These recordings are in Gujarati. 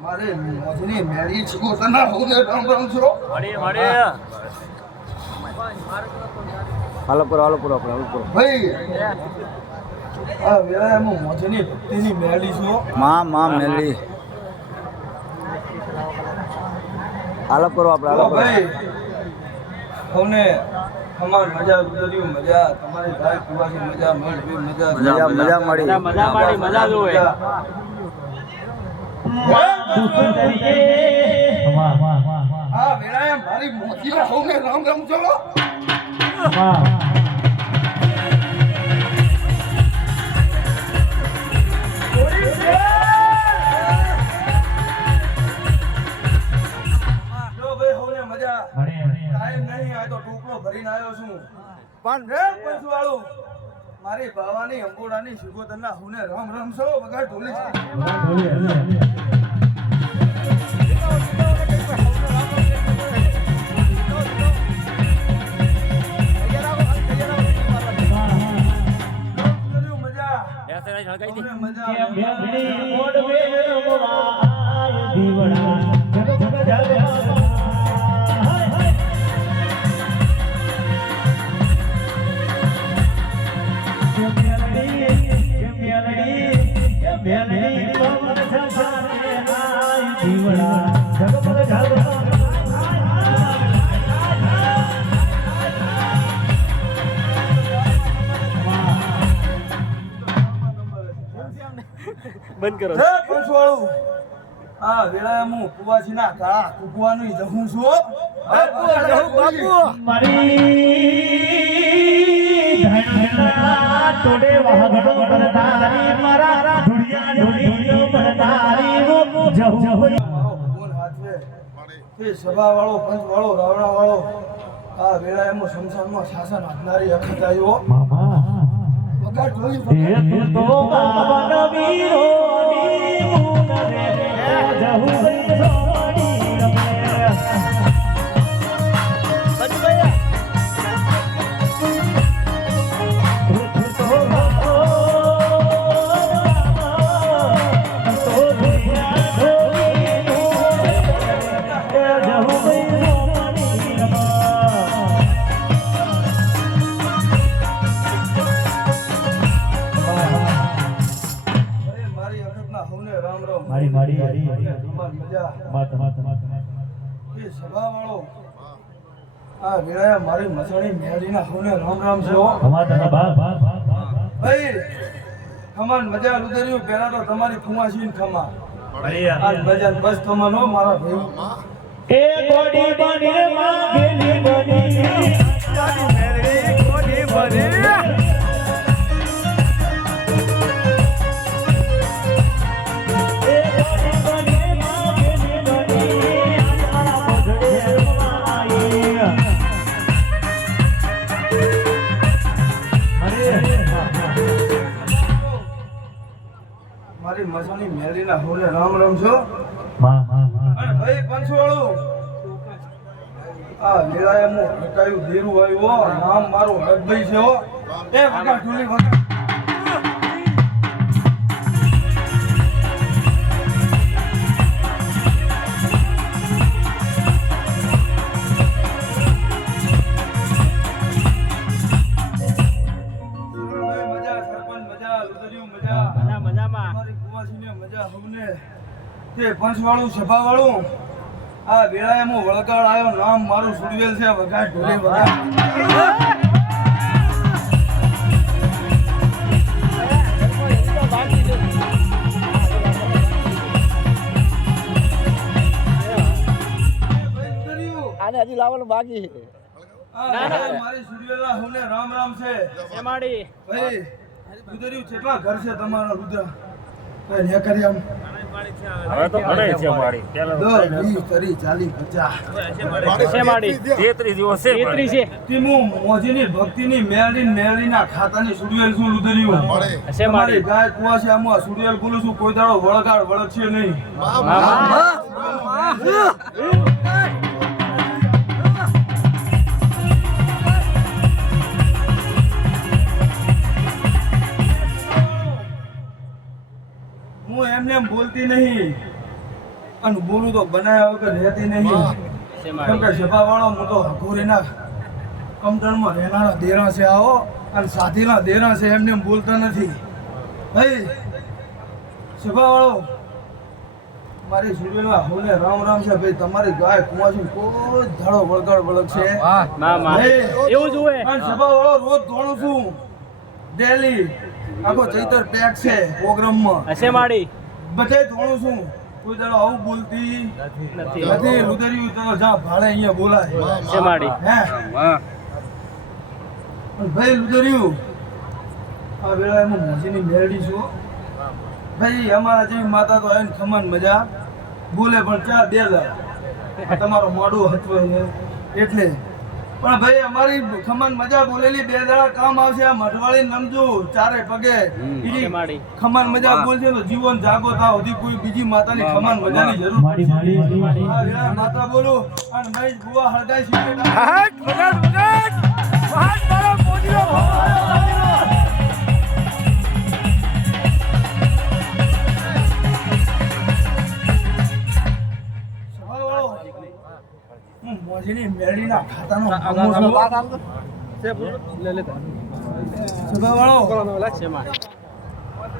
મારે મોજની મેરી છો તના હોને રામ રામ છો મળી હાલો પર ભાઈ આ વેળા એમ મોજની ભક્તિની મેલી છો માં મેલી હાલો પર ભાઈ હોને અમાર મજા ગુજર્યું મજા તમારી ભાઈ કુવાથી મજા મળી મજા જોવે આ વેળાએ મારી મોતીના હોને રામ રામ ચલો મજા ટાઈમ નહીં આ તો ટોપલો ભરીને આવ્યો છું પણ રે પંચવાળું મારી બાવાની અંબોડાની શિગોતરના હુને રામ રામ છો વગર ઢોલી બંધ કરો પંચવાળું આ વેળા હું કુવાસી ના કા કુવાનું જહું છું બાપુ મારી ધણના તોડે વાહડો પરધારી મારા ઢુડિયા ઢુડિયો પરધારી જહું મારો ભગવાન હાથવે એ સભા વાળો પંચ વાળો રાવણા વાળો આ વેળા એમ સંસારમાં શાસન આપનારી અખત આવ્યો મામા વગર ઢોલી એ તો બાવન વીરોની મુનરે જહું સોની રમે મારી મસણી મેળીના હોને રામ રામ છે ભાઈ ખમાન મજા ઉતર્યું પહેલા તો તમારી ફુમાસીન ખમા આ મજા બસ ખમાનો મારા ભાઈ એ ગોડી બની માં ગેલી બની તારી મેરડી ગોડી બની મારી મસણી મેળીના હોને રામ રામ છો અને ભાઈ પંચવાળું આ લીલાએ મો હટાયું ધીરું આવ્યો નામ મારું હરભાઈ છે હો એ વગા ઢોલી વગા પંચવાળું સભાવાળું આ વેળાએ હું વળગાડ આવ્યો નામ મારું સુડવેલ છે વગા ઢોલી વગા આવવાનું બાકી છે. મારી સુડિયાલા હુને રામ રામ છે. શેમાડી ભાઈ રુદ્રયું કેટલા ઘર છે તમારા રુદ્ર? કઈ ને કરી આમ હવે તો ઘણે છે મારી 10 20 30 40 શેમાડી 33 દિવસ છે 33 છે તીમુ મોજીની ભક્તિની મેળીના ખાતાની સુડિયાલ છું રુદ્રયું. શેમાડી મારી ગાય કુવા છે આમાં સુડિયાલ બોલું છું, કોઈ દાડો વળગશે નહીં. હું એમને એમ બોલતી નહીં અને બોલું તો બનાવ્યા વગર રહેતી નહીં. કેમ કે સભાવાળો હું તો હઘોરીના કમટણમાં રહેનારા દેરા છે આવો અને સાથીના દેરા છે, એમને એમ બોલતા નથી. ભાઈ સભાવાળો મારી સુડીમાં હોને રામ રામ છે. ભાઈ તમારી ગાય કુવાસી કોઈ ધાડો વળગ છે એવું જ હોય. અને સભાવાળો રોજ દોડું છું ડેલી. આખો ચૈતર પેક છે પ્રોગ્રામમાં. શેમાડી બધે દોડું છું, કોઈ દાડો આવું બોલતી નથી. નથી. રુદર્યું તો જા ભાડે અહીંયા બોલાય. શેમાડી હે ભાઈ રુદર્યું આ વેળાએ હું મોજીની મેરડી છું. ભાઈ અમારા જેવી માતા તો એને ખમણ મજા બોલે પણ ચા દે તમારો મોડું હચવાય ને એટલે. પણ ભાઈ અમારી ખમણ મજા બોલેલી 2 દાડા કામ આવશે. આ મઢવાળી નમજો ચારે પગે ખમણ મજા બોલશે તો જીવન જાગો તા સુધી કોઈ બીજી માતાની ખમણ મજાની જરૂર પડશે. આ વેળા માતા બોલું અને ભાઈ બુવા હળગાઈ છે. મોજીની મેરડીના ખાતાનો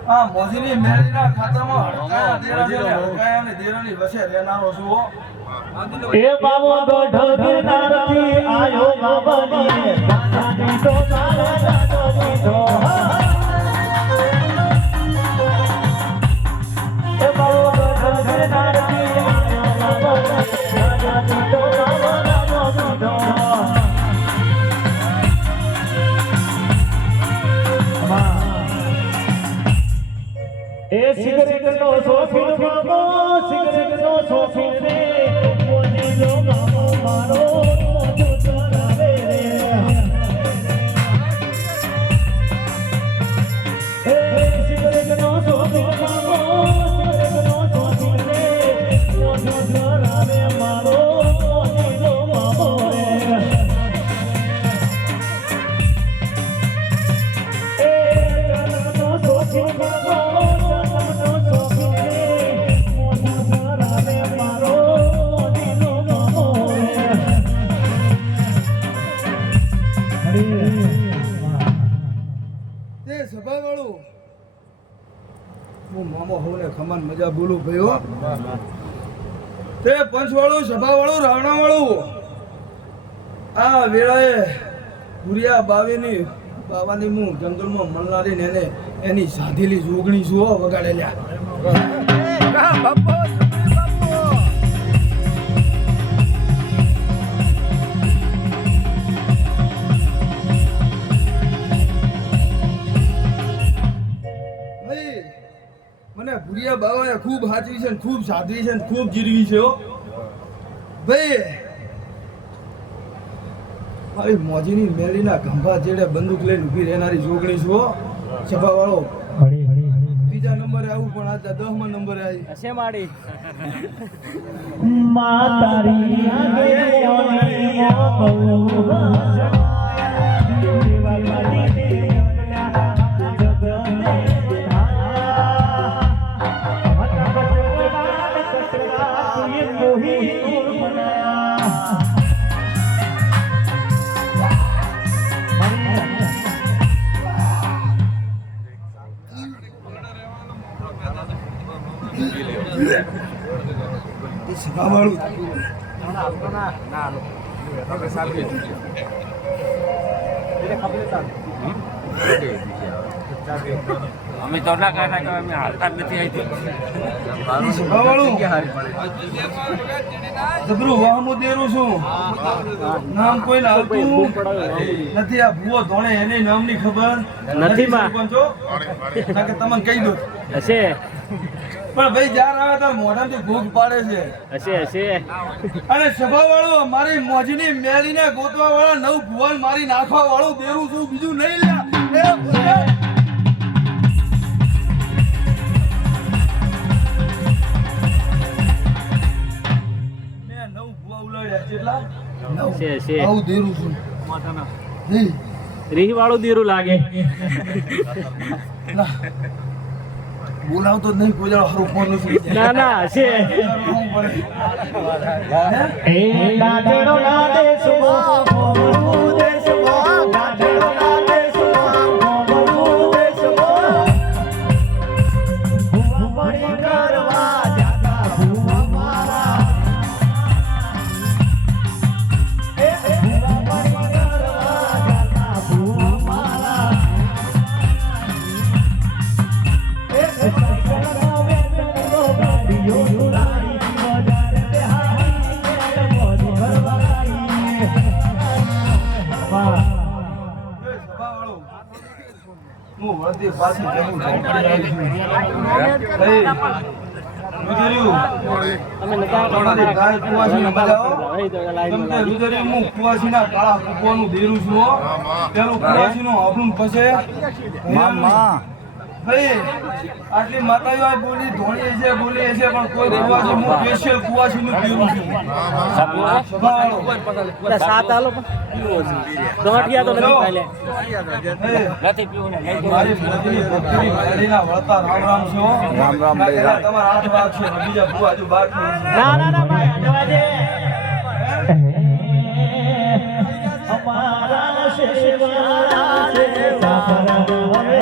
હા મોજીની મેરડીના ખાતામાં હડકાયા દેરા છે ને હડકાયા અને દેરાની વચ્ચે રહેનારો છું. એ બાબો ગઢ ગિરનારથી આયો બાબાની ગાનાની તો તારા જાતો દીધો. એ બાબો ગઢ ગિરનારથી આયો બાબાની ગાનાની તો તારા જાતો દીધો. એ સિગરેટનો શોખીન બાબો, સિગરેટનો શોખીન રે, મોજીનો બાબો મારો મોજો ચડાવે રે. એ સિગરેટનો શોખીન બાબો, સિગરેટનો શોખીન રે, મોજો ચડાવે મારો મોજીનો બાબો રે. એ સિગરેટનો શોખીન બાબો, સભાવાળું હું મામો હોઉં ને ખમણ મજા બોલું ભાઈઓ. તે પંચવાળું સભાવાળું રાવણાવાળું આ વેળાએ ભૂરિયા બાવાની હું જંગલમાં મળનારી ને એને એની સાધેલી જોગણી છું વગાડેલ્યા. મને ભૂરિયા બાવાએ ખૂબ સાચવી છે, ખૂબ સાધવી છે, ખૂબ જીરવી છે. ભાઈ મારી મોજીની મેળીના ખંભા જેડે બંદૂક લઈને ઊભી રહેનારી જોગણી છું. સભાવાળો 3જા નંબરે આવું પણ આજે 10મા નંબરે આવી. શેમાડી સભાવાળું અમે તો ના કહેતા કે અમે હાલતા જ નથી આવી ઈ સભાવાળું જબરું વાહમું દેરું છું નામ કોઈ આવતું નથી આ ભૂવો ધોણે એને નામની ખબર નથી માં. સરપંચો કે તમને કહી દો હશે પણ ભાઈ જાર આવે તાર મોઢામાંથી ભૂખ પાડે છે હશે અને સભાવાળું મારી મોજની મેળીને ગોતવા વાળા નવ ભુવન મારી નાખવા વાળું દેરું છું બીજું નહીં લ્યા મેં નવ ભુવા ઉલાડ્યા કેટલા હશે આવું દેરું છું હે. રીહ વાળું દીરું લાગે ના બોલાવતો જ નહીં કોઈ દાડો હારું ફોન નથી ના ના હશે હે? ગાજેડો ના દેશમો મોમડું દેશમો ગાજેડો ના દેશમો મોમડું દેશમો ભૂમણી કરવા જાતા ભૂવા મારા એ ભૂમણી કરવા જાતા ભૂવા મારા એ સકલનો વેતનો ગાડીઓ ઉડાડી બજાર તે હારી કે મોજ ભરવાઈ વાહ એ સભાવાળો, હું વળતી પાછી જવું છું. ભાઈ, રુદર્યું, અમે નતા તમારી ગાય કુવાસીને બજાવો. કેમ કે રુદર્યું, હું કુવાસીના કાળા કૂપવાનું દેરું છું હો. પેલું કુવાસીનું આપણું પછી માં ભાઈ આટલી માતાઓ આ બોલી ધોણી છે બોલી છે પણ કોઈ કુવાસી હું સ્પેશિયલ કુવાસીનું દેરું છું. સભાવાળો, સાત આલો ગોઠિયા તો નથી ખાલે એ, નથી પીવું ને લઈ મારી મોજની ભક્તિની મેળીના વળતા રામ રામ છે હો. રામ રામ બાકી ભાઈ, રામ. તમારા હાથ વાગશે ને બીજા ભૂવા હજુ બાકી છે. ના ભાઈ જવા દે અમારા શેવાળા છે સાપરા હવે